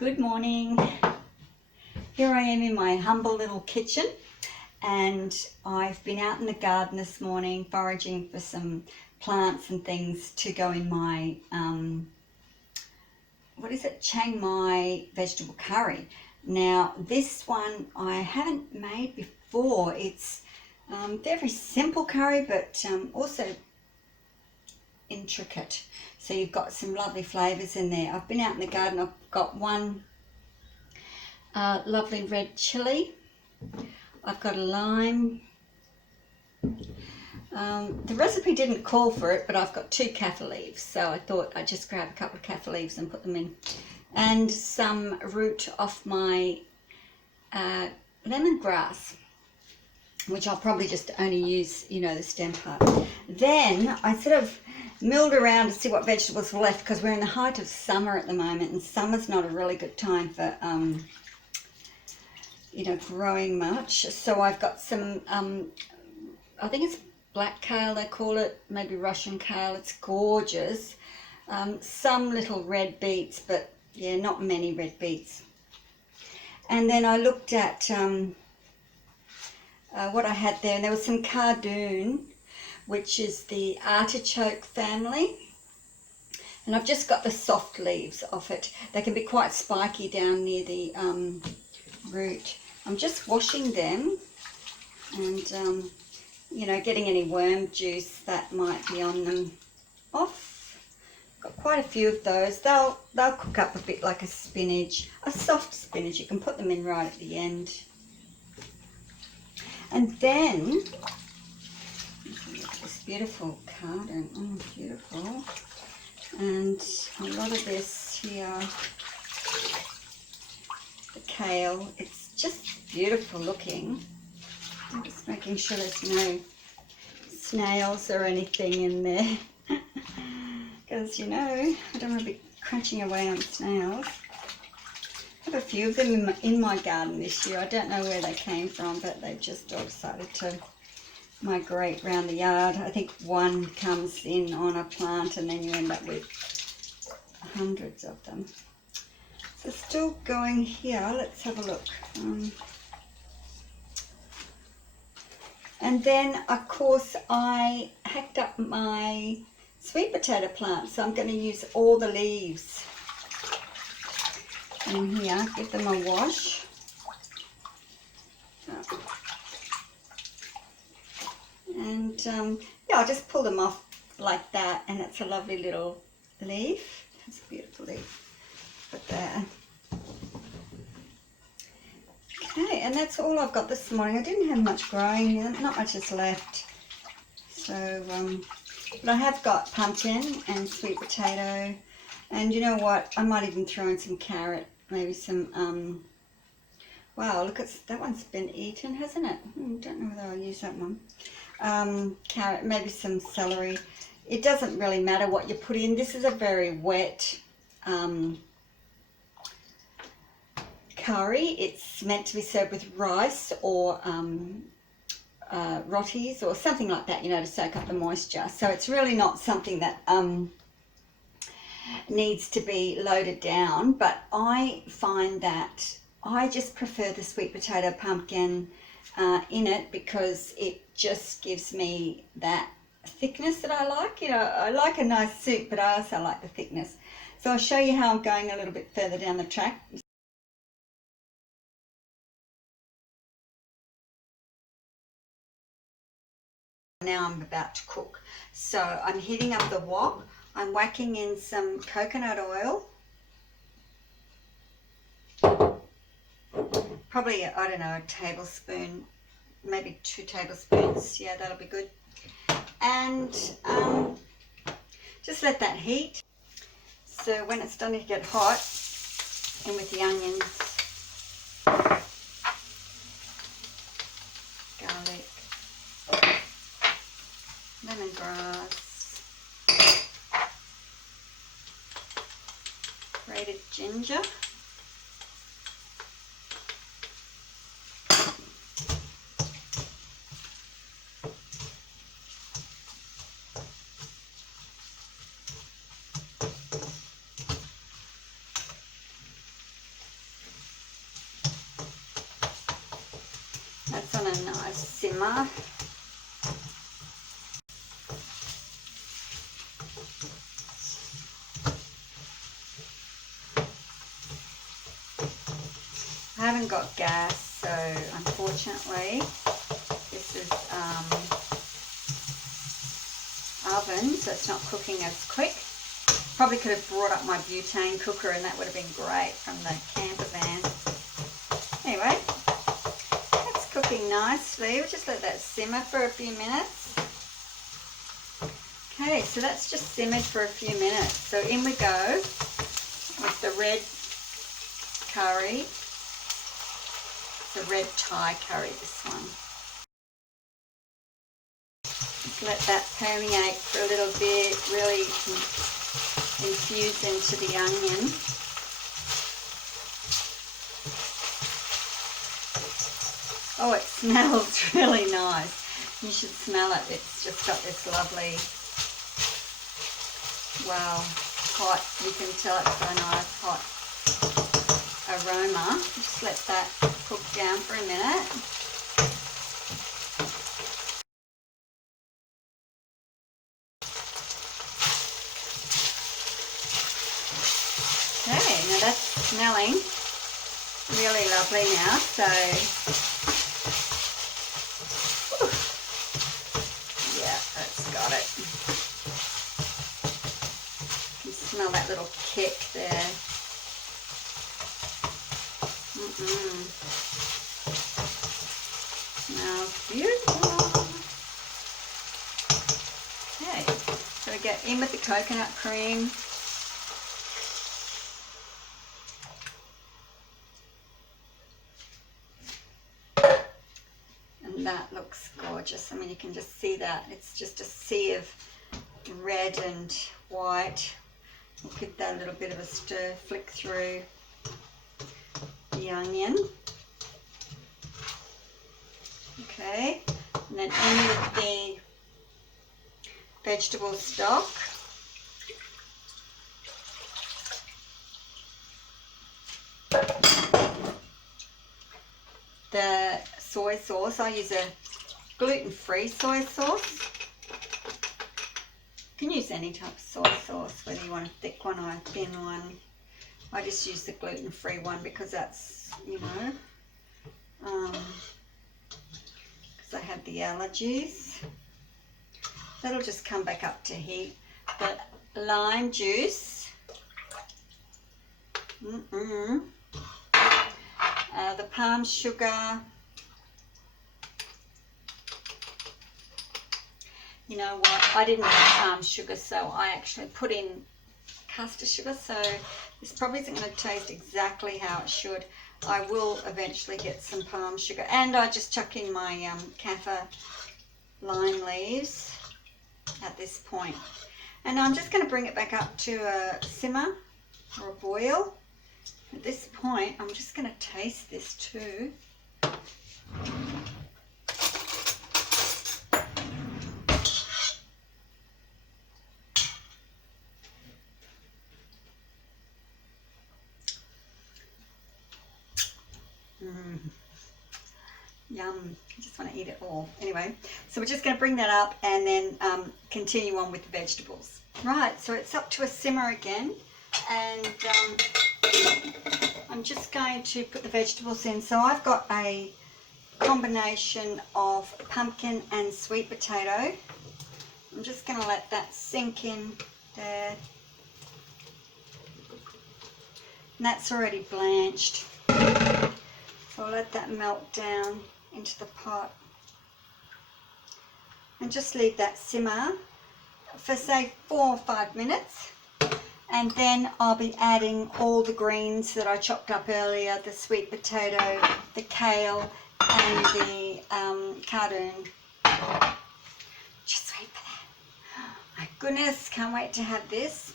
Good morning. Here I am in my humble little kitchen, and I've been out in the garden this morning foraging for some plants and things to go in my Chiang Mai vegetable curry. Now this one I haven't made before. It's very simple curry, but also intricate. So you've got some lovely flavours in there. I've been out in the garden. I've got one lovely red chilli. I've got a lime. The recipe didn't call for it, but I've got 2 kaffir leaves, so I thought I'd just grab a couple of kaffir leaves and put them in. And some root off my lemongrass, which I'll probably just only use, the stem part. Then I sort of milled around to see what vegetables were left, because we're in the height of summer at the moment, and summer's not a really good time for growing much. So I've got some I think it's black kale they call it, maybe Russian kale. It's gorgeous. Some little red beets, but yeah, not many red beets. And then I looked at what I had there, and there was some cardoon, which is the artichoke family, and I've just got the soft leaves off it. They can be quite spiky down near the root. I'm just washing them and getting any worm juice that might be on them off. Got quite a few of those. They'll cook up a bit like a spinach, a soft spinach. You can put them in right at the end. And then this beautiful cardoon, beautiful, and a lot of this here, the kale. It's just beautiful looking. I'm just making sure there's no snails or anything in there, because I don't want to be crunching away on snails. I have a few of them in my garden this year. I don't know where they came from, but they've just all decided to migrate around the yard. I think one comes in on a plant and then you end up with hundreds of them. So still going here. Let's have a look. And then, of course, I hacked up my sweet potato plant, so I'm going to use all the leaves in here, give them a wash. And I'll just pull them off like that, and it's a lovely little leaf. It's a beautiful leaf. Put there. Okay, and that's all I've got this morning. I didn't have much growing, not much is left. So, but I have got pumpkin and sweet potato, and you know what? I might even throw in some carrot, maybe some, wow, look, that one's been eaten, hasn't it? Don't know whether I'll use that one. Carrot, maybe some celery. It doesn't really matter what you put in. This is a very wet, curry. It's meant to be served with rice or rotis or something like that, to soak up the moisture. So it's really not something that needs to be loaded down, but I find that I just prefer the sweet potato pumpkin in it, because it just gives me that thickness that I like. I like a nice soup, but I also like the thickness. So I'll show you how I'm going a little bit further down the track. Now I'm about to cook. So I'm heating up the wok. I'm whacking in some coconut oil. Probably, I don't know, a tablespoon, maybe 2 tablespoons. Yeah, that'll be good. And just let that heat. So when it's starting to get hot, in with the onions, garlic, lemongrass, grated ginger, that's on a nice simmer. I haven't got gas, so unfortunately this is oven, so it's not cooking as quick. Probably could have brought up my butane cooker and that would have been great from the camper van. Anyway, it's cooking nicely. We'll just let that simmer for a few minutes. Okay, so that's just simmered for a few minutes. So in we go with the red curry. It's a red Thai curry, this one. Just let that permeate for a little bit, really infuse into the onion. Oh, it smells really nice. You should smell it. It's just got this lovely, wow, hot, you can tell it's a nice hot aroma. Just let that cook down for a minute. Okay, now that's smelling really lovely now, so yeah, that's got it. You can smell that little kick there. Smells beautiful. Okay, so we get in with the coconut cream. And that looks gorgeous. I mean, you can just see that. It's just a sea of red and white. We'll give that a little bit of a stir, flick through the onion. Okay, and then in with the vegetable stock. The soy sauce, I use a gluten-free soy sauce. You can use any type of soy sauce, whether you want a thick one or a thin one. I just use the gluten-free one because that's, you know, because I have the allergies. That'll just come back up to heat. The lime juice. The palm sugar. You know what? I didn't have palm sugar, so I actually put in caster sugar. So this probably isn't going to taste exactly how it should. I will eventually get some palm sugar, and I just chuck in my kaffir lime leaves at this point. And I'm just going to bring it back up to a simmer or a boil. At this point, I'm just going to taste this too. Yum. I just want to eat it all. Anyway, so we're just going to bring that up and then continue on with the vegetables. Right, so it's up to a simmer again, and I'm just going to put the vegetables in. So I've got a combination of pumpkin and sweet potato. I'm just going to let that sink in there. And that's already blanched. So I'll let that melt down into the pot. And just leave that simmer for say 4 or 5 minutes. And then I'll be adding all the greens that I chopped up earlier, the sweet potato, the kale, and the cardoon. Just wait for that. My goodness, can't wait to have this.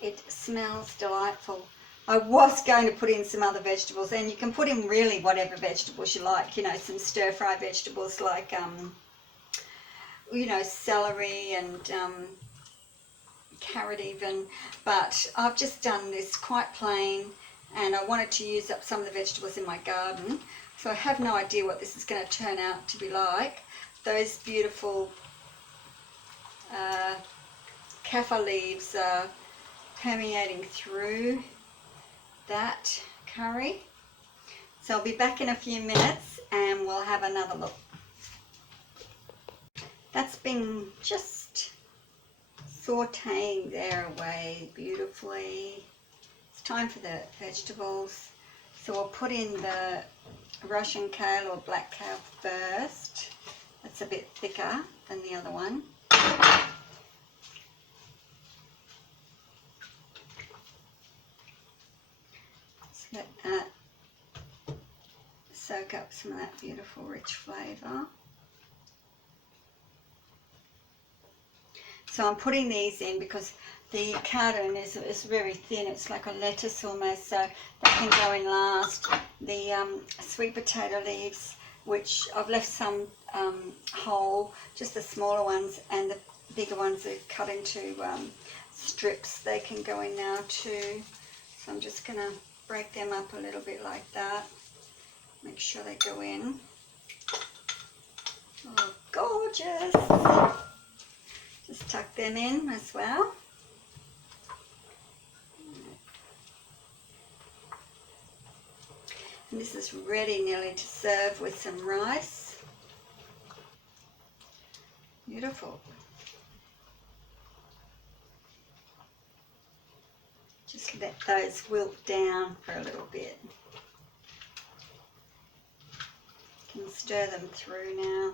It smells delightful. I was going to put in some other vegetables, and you can put in really whatever vegetables you like, you know, some stir-fry vegetables like, you know, celery and carrot even, but I've just done this quite plain, and I wanted to use up some of the vegetables in my garden. So I have no idea what this is going to turn out to be like. Those beautiful kaffir leaves are permeating through that curry. So I'll be back in a few minutes and we'll have another look. That's been just sauteing there away beautifully. It's time for the vegetables. So we'll put in the Russian kale or black kale first. That's a bit thicker than the other one. Just let that soak up some of that beautiful rich flavour. So I'm putting these in because the cardoon is very thin. It's like a lettuce almost, so that can go in last. The sweet potato leaves, which I've left some whole, just the smaller ones, and the bigger ones are cut into strips. They can go in now too. So I'm just going to break them up a little bit like that. Make sure they go in. Oh, gorgeous! Just tuck them in as well. And this is ready nearly to serve with some rice. Beautiful. Just let those wilt down for a little bit. You can stir them through now.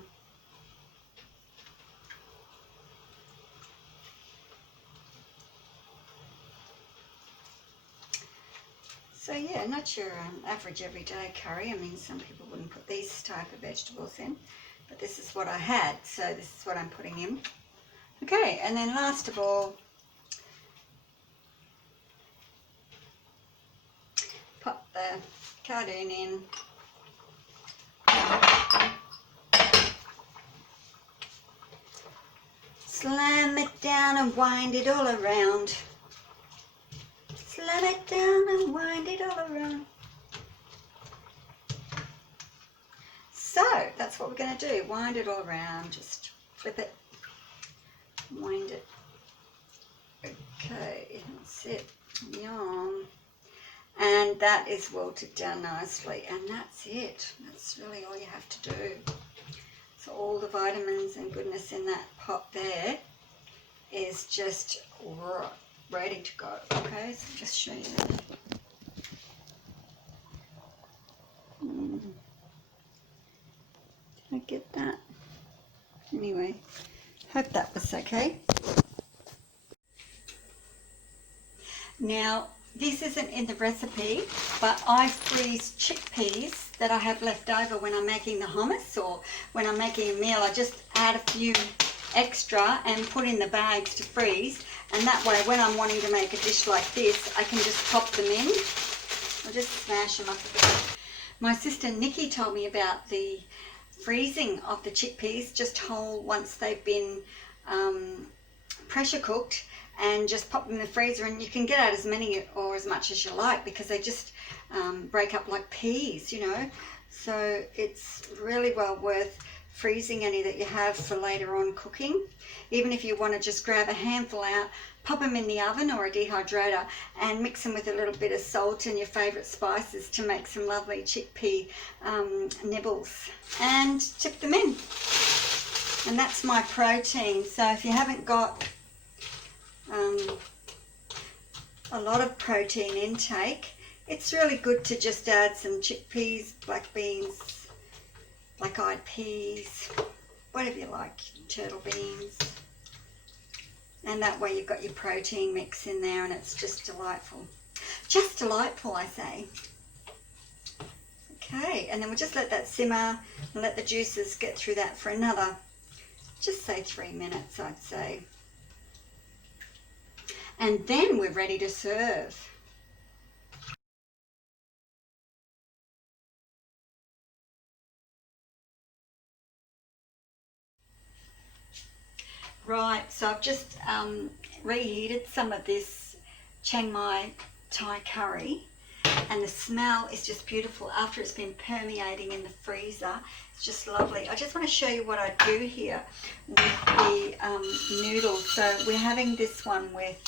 So yeah, not your average everyday curry. I mean, some people wouldn't put these type of vegetables in, but this is what I had, so this is what I'm putting in. Okay, and then last of all, pop the cardoon in. Slam it down and wind it all around. Slam it down and wind it all around. So that's what we're going to do. Wind it all around. Just flip it. Wind it. Okay, that's it. Yum. And that is wilted down nicely. And that's it. That's really all you have to do. So all the vitamins and goodness in that pot there is just ready to go. Okay, so just show you that. Did I get that? Anyway, hope that was okay. Now, this isn't in the recipe, but I freeze chickpeas that I have left over when I'm making the hummus or when I'm making a meal. I just add a few extra and put in the bags to freeze, and that way when I'm wanting to make a dish like this, I can just pop them in. I'll just smash them up a bit. My sister Nikki told me about the freezing of the chickpeas, just whole once they've been pressure cooked, and just pop them in the freezer, and you can get out as many or as much as you like because they just break up like peas, you know. So it's really well worth freezing any that you have for later on cooking. Even if you want to just grab a handful out, pop them in the oven or a dehydrator and mix them with a little bit of salt and your favourite spices to make some lovely chickpea nibbles, and tip them in. And that's my protein. So if you haven't got a lot of protein intake, it's really good to just add some chickpeas, black beans, black-eyed peas, whatever you like, turtle beans. And that way you've got your protein mix in there, and it's just delightful. Just delightful, I say. Okay, and then we'll just let that simmer and let the juices get through that for another, just say 3 minutes, I'd say. And then we're ready to serve. Right, so I've just reheated some of this Chiang Mai Thai curry, And the smell is just beautiful after it's been permeating in the freezer. It's just lovely. I just want to show you what I do here with the noodles. So we're having this one with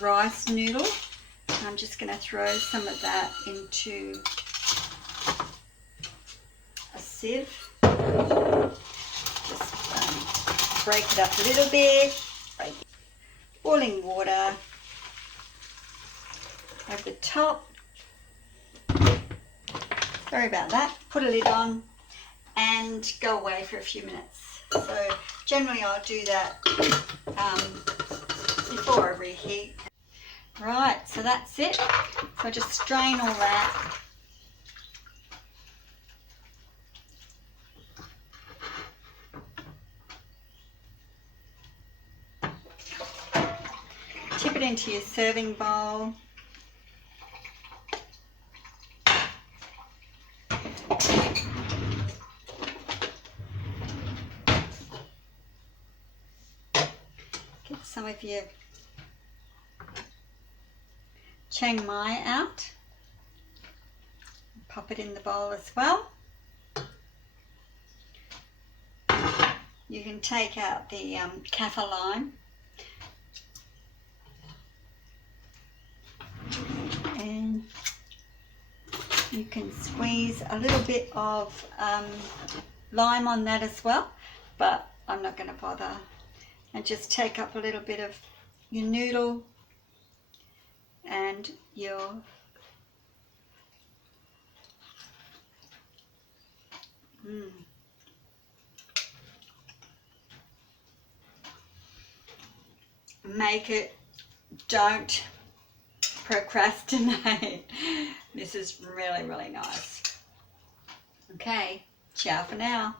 rice noodle. I'm just going to throw some of that into a sieve. Just break it up a little bit. Boiling water over the top. Sorry about that. Put a lid on and go away for a few minutes. So generally I'll do that before I reheat. Right, so that's it. So just strain all that. Tip it into your serving bowl. Get some of your Chiang Mai out. Pop it in the bowl as well. You can take out the kaffir lime and you can squeeze a little bit of lime on that as well, but I'm not going to bother. And just take up a little bit of your noodle and your make it, don't procrastinate. This is really, really nice. Okay, ciao for now.